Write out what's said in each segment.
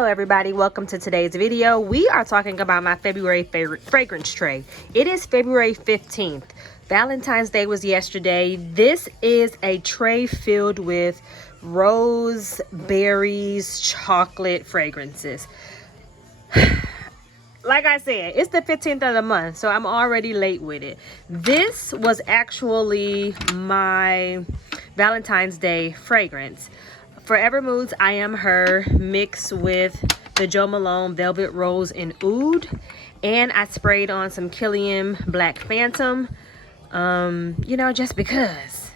Hello everybody, welcome to today's video. We are talking about my February favorite fragrance tray. It is February 15th. Valentine's Day was yesterday. This is a tray filled with rose, berries, chocolate fragrances. Like I said, it's the 15th of the month, so I'm already late with it. This was actually my Valentine's Day fragrance. Forever Moods I Am Her mixed with the Jo Malone Velvet Rose and Oud. And I sprayed on some Kilian Black Phantom, you know, just because.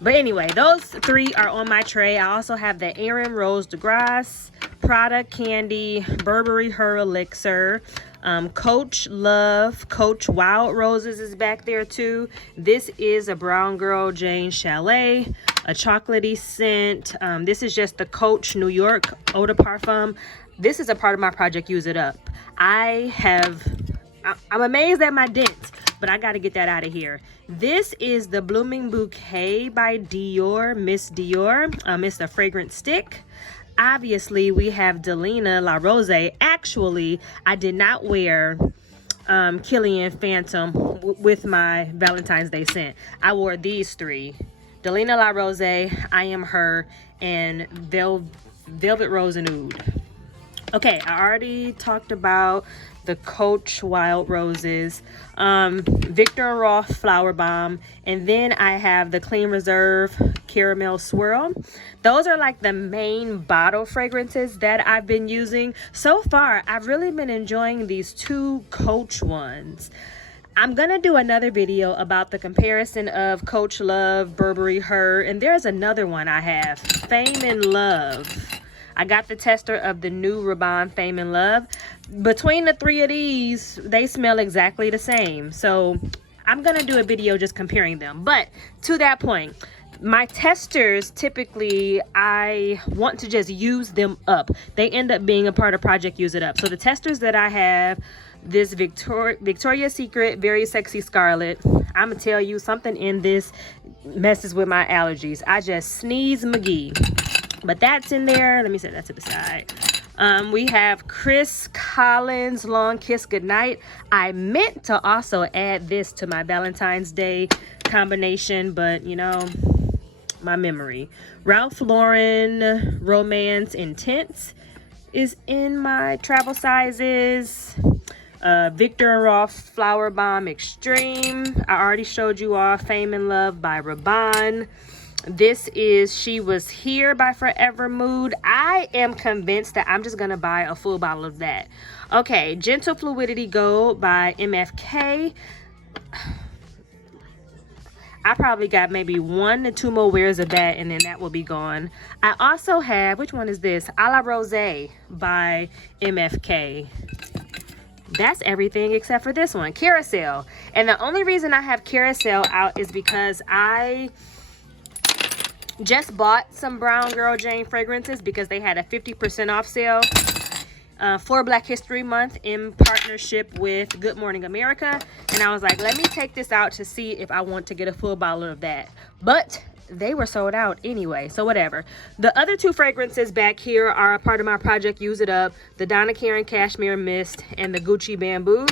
But anyway, those three are on my tray. I also have the Erin Rose de Grace, Prada Candy, Burberry Her Elixir, Coach Love, Coach Wild Roses is back there too. This is a Brown Girl Jane Chalet, a chocolatey scent. This is just the Coach New York Eau de Parfum. This is a part of my project Use It Up. I'm amazed at my dent, but I got to get that out of here. This is the Blooming Bouquet by Dior, Miss Dior. It's the fragrance stick. Obviously, we have Delina La Rose. Actually, I did not wear Kilian Phantom with my Valentine's Day scent. I wore these three. Delina La Rose, I Am Her, and Velvet Rose and Oud. Okay, I already talked about the Coach Wild Roses, Viktor and Rolf Flower Bomb, and then I have the Clean Reserve Caramel Swirl. Those are like the main bottle fragrances that I've been using. So far, I've really been enjoying these two Coach ones. I'm gonna do another video about the comparison of Coach Love, Burberry Her, and there's another one I have, Fame and Love. I got the tester of the new Rabanne Fame and Love. Between the three of these, they smell exactly the same. So I'm gonna do a video just comparing them. But to that point, my testers, typically, I want to just use them up. They end up being a part of Project Use It Up. So the testers that I have, this Victoria's Secret Very Sexy Scarlet. I'm gonna tell you, something in this messes with my allergies. I just sneeze McGee. But that's in there. Let me set that to the side. We have Chris Collins Long Kiss Goodnight. I meant to also add this to my Valentine's Day combination, but you know, my memory. Ralph Lauren Romance Intense is in my travel sizes. Viktor and Rolf Flower Bomb Extreme. I already showed you all Fame and Love by Rabanne. This is She Was Here by Forever Mood. I am convinced that I'm just going to buy a full bottle of that. Okay, Gentle Fluidity Gold by MFK. I probably got maybe 1 to 2 more wears of that, and then that will be gone. I also have, which one is this? A La Rose by MFK. That's everything except for this one, Carousel. And the only reason I have Carousel out is because I just bought some Brown Girl Jane fragrances because they had a 50% off sale for Black History Month in partnership with Good Morning America. And I was like, let me take this out to see if I want to get a full bottle of that. But they were sold out anyway, so whatever. The other two fragrances back here are a part of my project Use It Up, the Donna Karan Cashmere Mist and the Gucci Bamboo.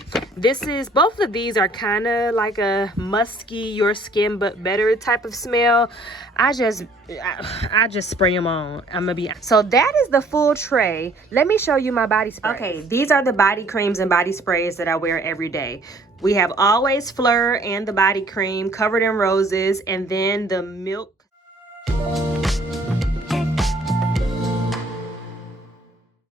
Both of these are kind of like a musky, your skin but better type of smell. I just spray them on. I'm gonna be so that is the full tray. Let me show you my body sprays. Okay, these are the body creams and body sprays that I wear every day. We have Always Fleur and the body cream Covered in Roses, and then the Milk